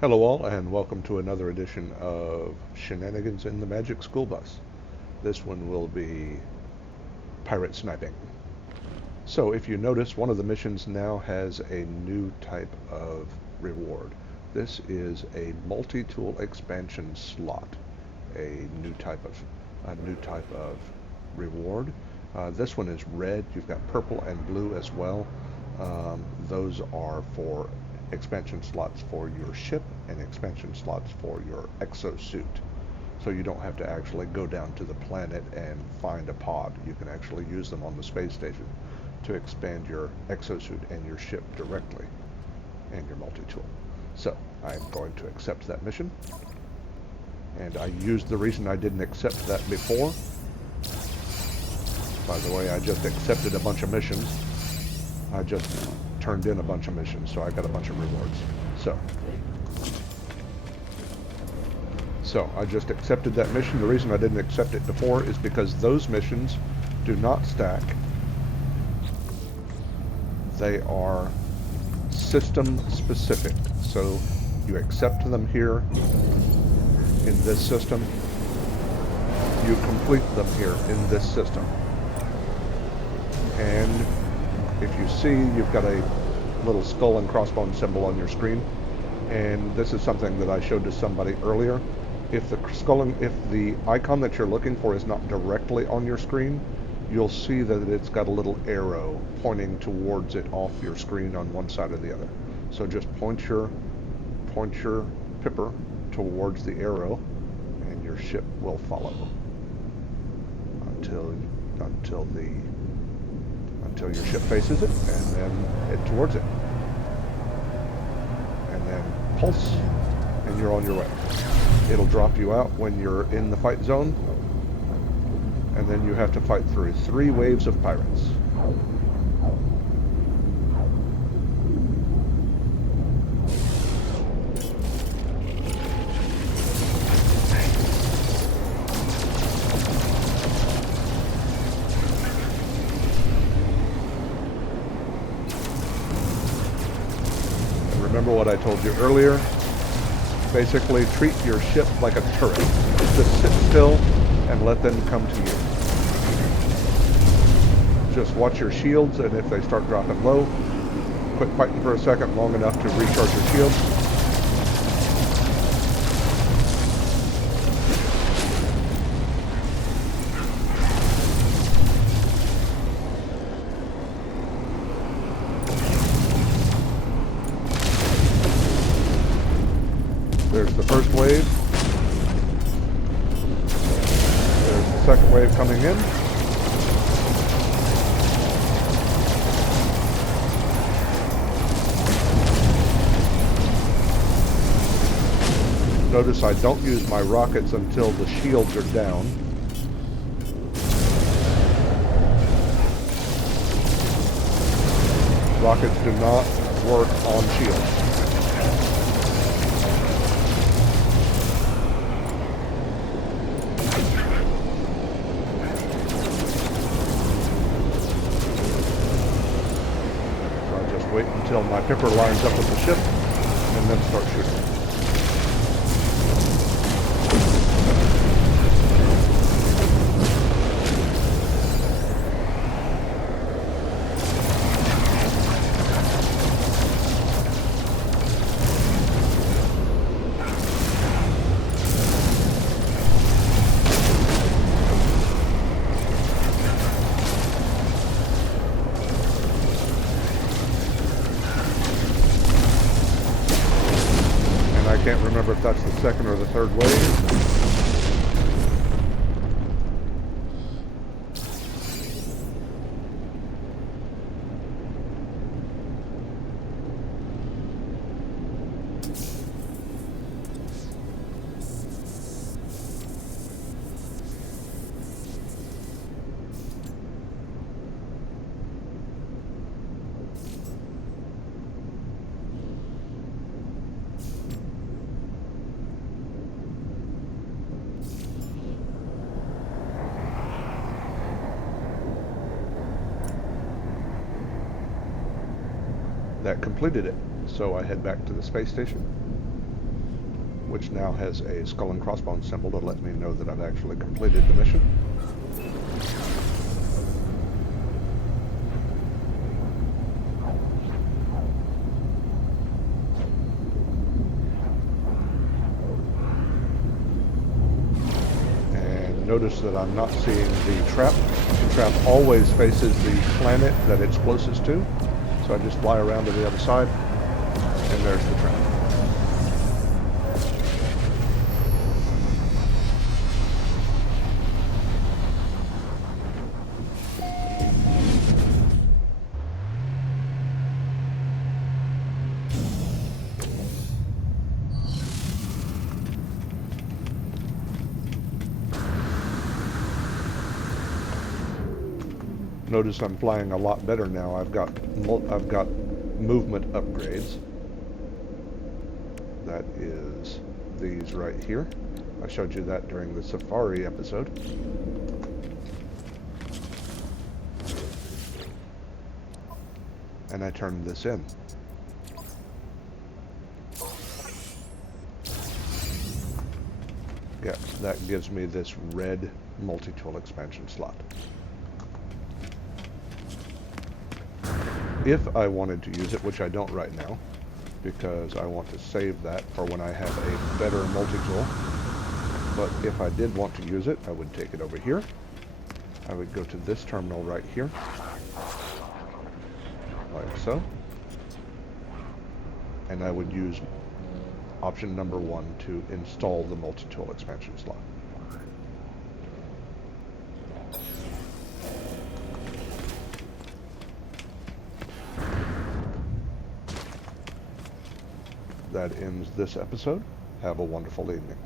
Hello all, and welcome to another edition of Shenanigans in the Magic Schoolbus. This one will be pirate sniping. So if you notice, one of the missions now has a new type of reward. This is a multi-tool expansion slot, a new type of reward. This one is red. You've got purple and blue as well. Those are for expansion slots for your ship and expansion slots for your exosuit. So you don't have to actually go down to the planet and find a pod. You can actually use them on the space station to expand your exosuit and your ship directly and your multi-tool. So I'm going to accept that mission. And I used the reason I didn't accept that before. By the way, I just accepted a bunch of missions. I just turned in a bunch of missions, so I got a bunch of rewards. So I just accepted that mission. The reason I didn't accept it before is because those missions do not stack. They are system specific. So you accept them here in this system. You complete them here in this system. And if you see, you've got a little skull and crossbone symbol on your screen. And this is something that I showed to somebody earlier. If the icon that you're looking for is not directly on your screen, you'll see that it's got a little arrow pointing towards it off your screen on one side or the other. So just point your pipper towards the arrow, and your ship will follow until your ship faces it, and then head towards it. And then pulse, and you're on your way. It'll drop you out when you're in the fight zone, and then you have to fight through 3 waves of pirates. And remember what I told you earlier. Basically, treat your ship like a turret. Just sit still and let them come to you. Just watch your shields, and if they start dropping low, quit fighting for a second long enough to recharge your shields. There's the first wave. There's the second wave coming in. Notice I don't use my rockets until the shields are down. Rockets do not work on shields. Wait until my pipper lines up with the ship, and then start shooting. I can't remember if that's the second or the third wave. That completed it. So I head back to the space station. which now has a skull and crossbones symbol to let me know that I've actually completed the mission. And notice that I'm not seeing the trap. The trap always faces the planet that it's closest to, so I just fly around to the other side, and there's the trap. Notice I'm flying a lot better now. I've got movement upgrades. That is these right here. I showed you that during the Safari episode. And I turned this in. Yeah, that gives me this red multi-tool expansion slot. If I wanted to use it, which I don't right now, because I want to save that for when I have a better multi-tool, but if I did want to use it, I would take it over here. I would go to this terminal right here, like so, and I would use option number 1 to install the multi-tool expansion slot. That ends this episode. Have a wonderful evening.